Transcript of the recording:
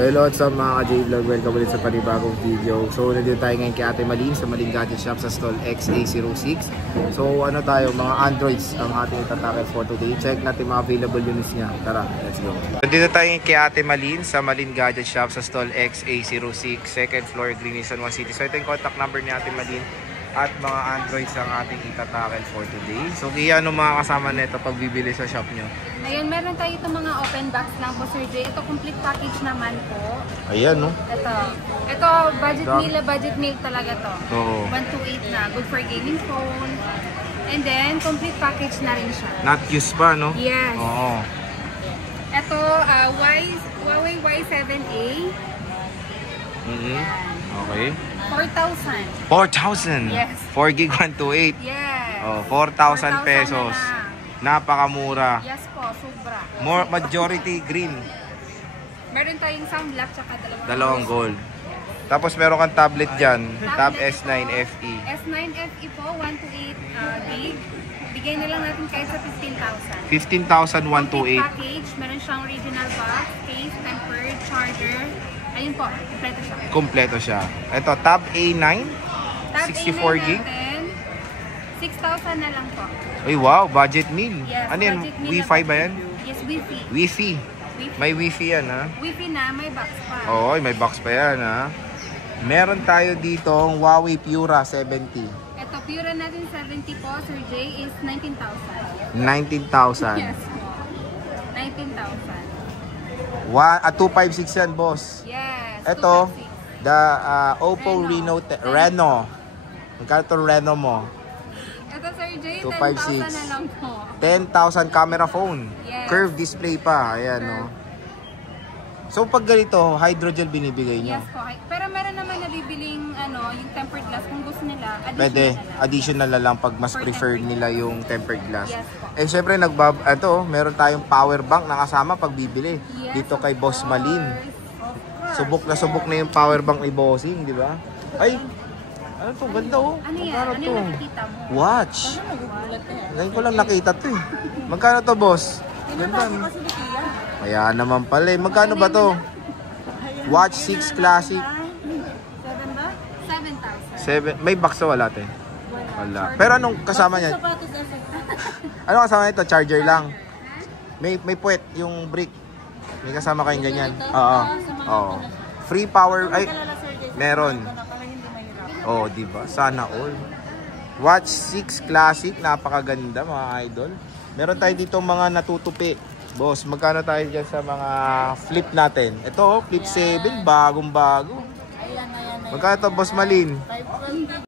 So hello what's up mga ka-J-Vlog, welcome ulit sa panibagong video. So nandito tayo ngayon kay Ate Malin sa Malin Gadget Shop sa stall XA06. So ano tayo, mga Androids ang ating itatakil for today. Check natin mga available units niya. Tara, let's go. Nandito tayo ngayon kay Ate Malin sa Malin Gadget Shop sa stall XA06, second floor, Green San Juan City. So ito yung contact number ni Ate Malin at mga Androids ang ating itatakil for today. So kaya ano mga kasama nito pag bibili sa shop nyo? Ayun, meron tayo itong mga open box lang po, Sir Jay. Ito complete package naman po. Ayan, no? Ito budget meal talaga to. Oo. 128 na. Good for gaming phone. And then, complete package na rin siya. Not used pa, no? Yes. Oo. Ito, Huawei Y7A. Okay. 4,000. 4,000? Yes. 4 gig 128? Yes. Oh, 4,000 pesos. Napakamura. Yes po, sobra. More majority green. Meron tayong sound black tsaka dalawang gold. Tapos meron kang tablet dyan. Tab S9 FE. S9 FE po, 128 gig. Bigay na lang natin kayo sa 15,000. 15,000 128. Package, meron siyang original box, case, tempered, charger. Ayun po, kompleto siya. Kompleto siya. Ito, Tab A9. Tab 64 gig. 6,000 na lang po. Ay wow, budget meal. Yes, ano yan? Wi-Fi ba yan? Yes, Wi-Fi. Wi-Fi. May Wi-Fi yan, ha? Wi-Fi na, may box pa. Oo, may box pa yan, ha? Meron tayo ditong Huawei Pura 70. Ito, Pura natin 70 po, Sir Jay, is 19,000. 19,000. Yes po. 19,000. 256 yan, boss. Yes. Ito, the Oppo Reno. Magkano ito Reno mo? Ito, Sir Jay, 256. 10,000 na lang po. 10,000 camera phone. Yes. Curved display pa. Ayan, no. So, pag ganito, hydrogel binibigay nyo? Yes po. Pero meron naman nabibiling yung tempered glass. Kung gusto nila, pwede. Additional na lang pag mas preferred nila yung tempered glass. Yes po. And syempre, meron tayong power bank na kasama pag bibili. Yes, dito kay Boss Malin. Subok na yung power bank ni Bossing, di ba? Ay! Ano to? Ganda, oh. Ano yan? Ano yung nakikita mo? Watch! Ngayon ko lang nakita to, eh. Magkano to, boss? Ganda. Kaya naman pala, eh. Magkano ba to? Watch 6 Classic. 7 ba? 7,000. 7. May box na wala, te? Wala. Pero anong kasama niya? Ano kasama nito? Charger lang. May puwet, yung brick. May kasama kayong ganyan. Oo. Free power. Ay, meron. Oh, di ba? Sana all. Watch 6 Classic, napakaganda mga idol. Meron tayo dito mga natutupi. Boss, magkano tayo diyan sa mga flip natin? Ito, flip 7, bagong-bago. Magkano to, Boss Malin?